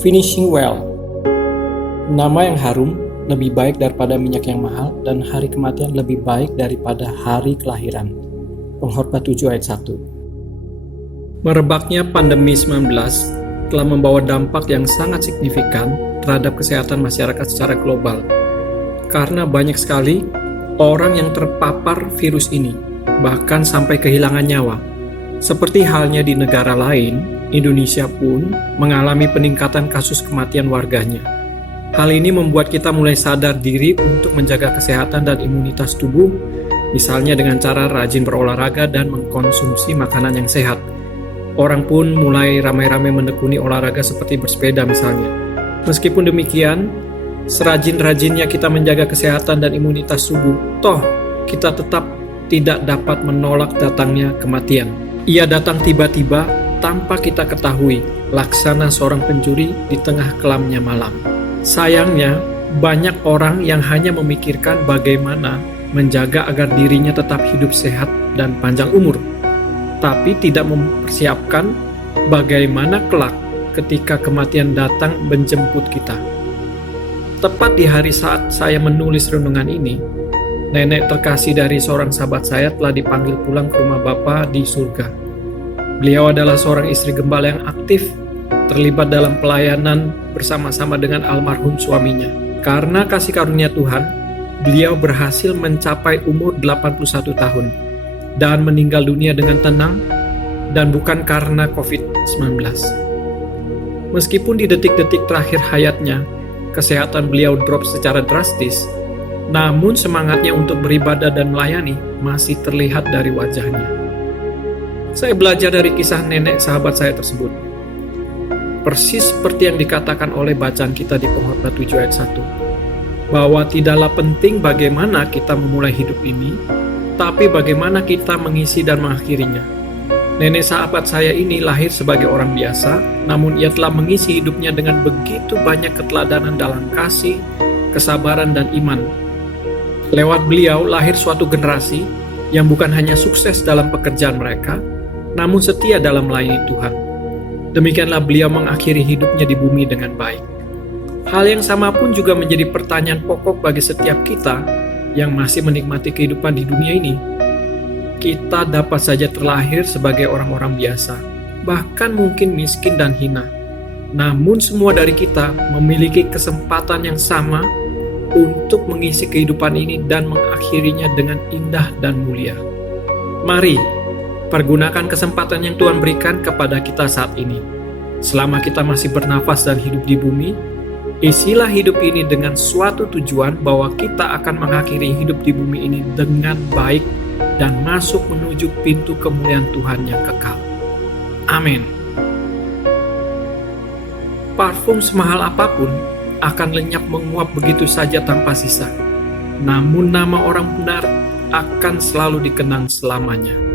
Finishing well. Nama yang harum lebih baik daripada minyak yang mahal, dan hari kematian lebih baik daripada hari kelahiran. Pengkhotbah 7 ayat 1. Merebaknya pandemi 19 telah membawa dampak yang sangat signifikan terhadap kesehatan masyarakat secara global. Karena banyak sekali orang yang terpapar virus ini, bahkan sampai kehilangan nyawa. Seperti halnya di negara lain, Indonesia pun mengalami peningkatan kasus kematian warganya. Hal ini membuat kita mulai sadar diri untuk menjaga kesehatan dan imunitas tubuh, misalnya dengan cara rajin berolahraga dan mengkonsumsi makanan yang sehat. Orang pun mulai ramai-ramai menekuni olahraga seperti bersepeda misalnya. Meskipun demikian, serajin-rajinnya kita menjaga kesehatan dan imunitas tubuh, toh kita tetap tidak dapat menolak datangnya kematian. Ia datang tiba-tiba tanpa kita ketahui, laksana seorang pencuri di tengah kelamnya malam. Sayangnya, banyak orang yang hanya memikirkan bagaimana menjaga agar dirinya tetap hidup sehat dan panjang umur, tapi tidak mempersiapkan bagaimana kelak ketika kematian datang menjemput kita. Tepat di hari saat saya menulis renungan ini, nenek terkasih dari seorang sahabat saya telah dipanggil pulang ke rumah Bapa di surga. Beliau adalah seorang istri gembala yang aktif, terlibat dalam pelayanan bersama-sama dengan almarhum suaminya. Karena kasih karunia Tuhan, beliau berhasil mencapai umur 81 tahun dan meninggal dunia dengan tenang dan bukan karena COVID-19. Meskipun di detik-detik terakhir hayatnya, kesehatan beliau drop secara drastis, namun semangatnya untuk beribadah dan melayani masih terlihat dari wajahnya. Saya belajar dari kisah nenek sahabat saya tersebut. Persis seperti yang dikatakan oleh bacaan kita di Pengkhotbah 7 ayat 1, bahwa tidaklah penting bagaimana kita memulai hidup ini, tapi bagaimana kita mengisi dan mengakhirinya. Nenek sahabat saya ini lahir sebagai orang biasa, namun ia telah mengisi hidupnya dengan begitu banyak keteladanan dalam kasih, kesabaran, dan iman. Lewat beliau lahir suatu generasi yang bukan hanya sukses dalam pekerjaan mereka, namun setia dalam melayani Tuhan. Demikianlah beliau mengakhiri hidupnya di bumi dengan baik. Hal yang sama pun juga menjadi pertanyaan pokok bagi setiap kita yang masih menikmati kehidupan di dunia ini. Kita dapat saja terlahir sebagai orang-orang biasa, bahkan mungkin miskin dan hina. Namun semua dari kita memiliki kesempatan yang sama untuk mengisi kehidupan ini dan mengakhirinya dengan indah dan mulia. Mari, pergunakan kesempatan yang Tuhan berikan kepada kita saat ini. Selama kita masih bernafas dan hidup di bumi, isilah hidup ini dengan suatu tujuan bahwa kita akan mengakhiri hidup di bumi ini dengan baik dan masuk menuju pintu kemuliaan Tuhan yang kekal. Amin. Parfum semahal apapun akan lenyap menguap begitu saja tanpa sisa. Namun nama orang benar akan selalu dikenang selamanya.